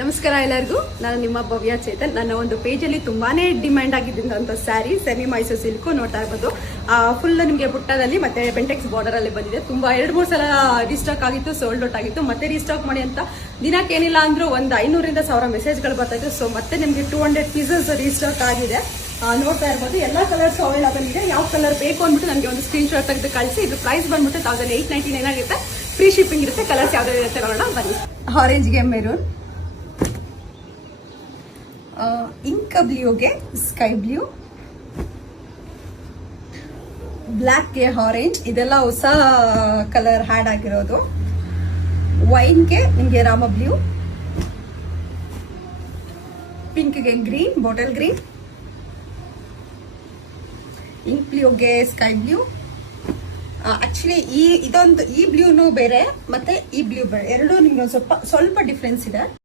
ನಮಸ್ಕಾರ ಎಲ್ಲರಿಗೂ. ನಾನು ನಿಮ್ಮ ಭವ್ಯ ಚೇತನ್. ನನ್ನ ಒಂದು ಪೇಜಲ್ಲಿ ತುಂಬಾನೇ ಡಿಮ್ಯಾಂಡ್ ಆಗಿದ್ದಂಥ ಸ್ಯಾರಿ ಸೆಮಿ ಮೈಸೂರು ಸಿಲ್ಕು ನೋಡ್ತಾ ಇರ್ಬೋದು. ಫುಲ್ ನಿಮಗೆ ಬುಟ್ಟದಲ್ಲಿ ಮತ್ತೆ ಬೆಂಟೆಕ್ಸ್ ಬಾರ್ಡರ್ ಅಲ್ಲಿ ಬಂದಿದೆ. ತುಂಬಾ 2-3 ಸಲ ರೀಸ್ಟಾಕ್ ಆಗಿತ್ತು, ಸೋಲ್ಡ್ ಔಟ್ ಆಗಿತ್ತು. ಮತ್ತೆ ರೀಸ್ಟಾಕ್ ಮಾಡಿ ಅಂತ ದಿನಕ್ಕೆ ಏನಿಲ್ಲ ಅಂದ್ರೂ ಒಂದು 500ರಿಂದ 1000 ಮೆಸೇಜ್ಗಳು ಬರ್ತಾ ಇತ್ತು. ಸೊ ಮತ್ತೆ ನಿಮಗೆ 200 ಪೀಸಸ್ ರೀಸ್ಟಾಕ್ ಆಗಿದೆ. ನೋಡ್ತಾ ಇರ್ಬೋದು. ಎಲ್ಲಾ ಕಲರ್ಸ್ ಅವೈಲೇಬಲ್ ಇದೆ. ಯಾವ ಕಲರ್ ಬೇಕು ಅಂದ್ಬಿಟ್ಟು ನನಗೆ ಒಂದು ಸ್ಕ್ರೀನ್ ಶಾಟ್ ತೆಗೆದು ಕಳಿಸಿ. ಇದು ಪ್ರೈಸ್ ಬಂದ್ಬಿಟ್ಟು 1899 ಆಗುತ್ತೆ. ಫ್ರೀ ಶಿಪ್ಪಿಂಗ್ ಇರುತ್ತೆ. ಕಲರ್ಸ್ ಯಾವ್ದಾದ್ರು ಇರುತ್ತೆ ನೋಡೋಣ ಬನ್ನಿ. ಆರೆಂಜ್ಗೆ ಮೆರೂನ್, ಇಂಕ್ ಬ್ಲೂಗೆ ಸ್ಕೈ ಬ್ಲೂ, ಬ್ಲ್ಯಾಕ್ಗೆ ಆರೆಂಜ್, ಇದೆಲ್ಲ ಹೊಸ ಕಲರ್ ಹ್ಯಾಡ್ ಆಗಿರೋದು. ವೈನ್ಗೆ ನಿಮಗೆ ರಾಮ ಬ್ಲೂ, ಪಿಂಕ್ಗೆ ಗ್ರೀನ್, ಬಾಟಲ್ ಗ್ರೀನ್, ಇಂಕ್ ಬ್ಲೂಗೆ ಸ್ಕೈ ಬ್ಲೂ. ಆಕ್ಚುಲಿ ಈ ಬ್ಲೂನು ಬೇರೆ ಮತ್ತೆ ಈ ಬ್ಲೂ ಬೇರೆ, ಎರಡು ನಿಮ್ಗೆ ಸ್ವಲ್ಪ ಡಿಫ್ರೆನ್ಸ್ ಇದೆ.